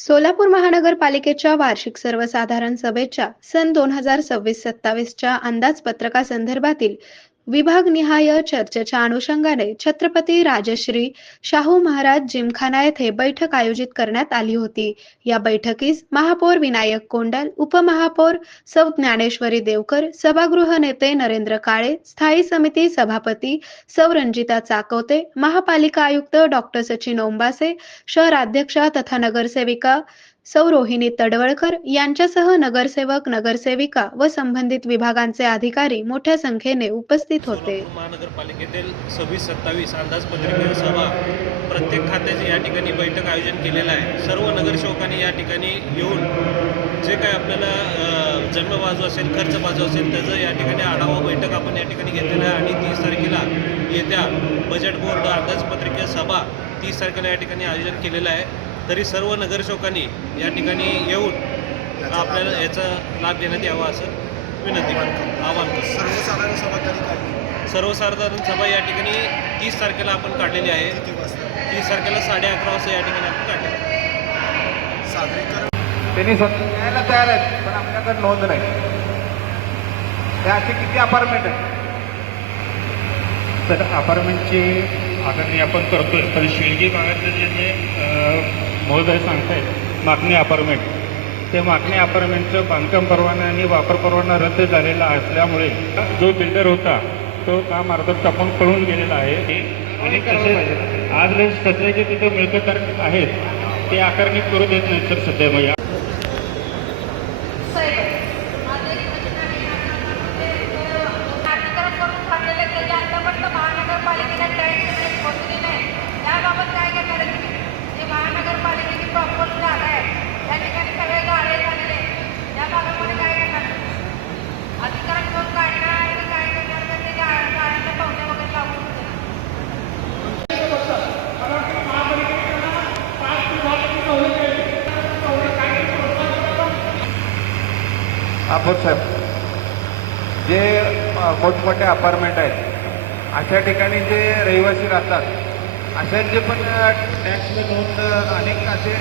सोलापूर महानगरपालिकेच्या वार्षिक सर्वसाधारण सभेच्या सन 2026-27च्या अंदाजपत्रकासंदर्भातील विभागनिहाय चर्चेच्या अनुषंगाने छत्रपती राजश्री शाहू महाराज जिमखाना येथे बैठक आयोजित करण्यात आली होती। या बैठकीस महापौर विनायक कोंडाल, उपमहापौर सौ ज्ञानेश्वरी देवकर, सभागृह नेते नरेंद्र काळे, स्थायी समिती सभापती सौ रंजिता चाकवते, महापालिका आयुक्त डॉक्टर सचिन ओंबासे, शहराध्यक्षा तथा नगरसेविका सौ रोहिणी तडवळकर यांच्यासह नगरसेवक, नगरसेविका व संबंधित विभागांचे अधिकारी मोठ्या संख्येने उपस्थित होते। सोलापूर महानगरपालिकेतील 26-27 अंदाजपत्रकीय सभा प्रत्येक खात्याचे या ठिकाणी बैठक आयोजन केलेलं आहे। सर्व नगरसेवकांनी या ठिकाणी येऊन जे काय आपल्याला जन्म बाजू असेल, खर्च बाजू असेल, त्याचं या ठिकाणी आढावा बैठक आपण या ठिकाणी घेतलेला आहे आणि 30 तारखेला येत्या बजेट बोर्ड अंदाजपत्रकीय सभा 30 तारखेला या ठिकाणी आयोजन केलेलं आहे। तरी सर्व नगरसेवकांनी या ठिकाणी येऊन आपल्याला याचा लाभ घेण्यात यावा असं विनंती आवाहन करतो। सर्वसाधारण सभा कधी काढली? सर्वसाधारण सभा या ठिकाणी 30 तारखेला आपण काढलेली आहे। 30 तारखेला 11:30 वाजता या ठिकाणी आपण काढले। सादरीकरण त्यांनी स्वतः न्यायला तयार आहेत, पण आपल्याकडे नोंद नाही। त्या असे किती अपार्टमेंट आहेत? तर अपार्टमेंटची आकारणी आपण करतोय, पण शिळगी भागातले जे महोदय सांगतायत मागणी अपार्टमेंट, ते मागणी अपार्टमेंटचं बांधकाम परवाना आणि वापर परवाना रद्द झालेला असल्यामुळे जो बिल्डर होता तो काम अर्धवट टाकून पळून गेलेला आहे। आणि तसेच आज सध्याचे तिथे मिळकत आहेत ते आकारणी करू देत नाहीत सर सध्या भैया। अफोर साहेब, जे मोठमोठे अपार्टमेंट आहेत अशा ठिकाणी जे रहिवासी राहतात अशांचे पण टॅक्स नोंद अनेक असे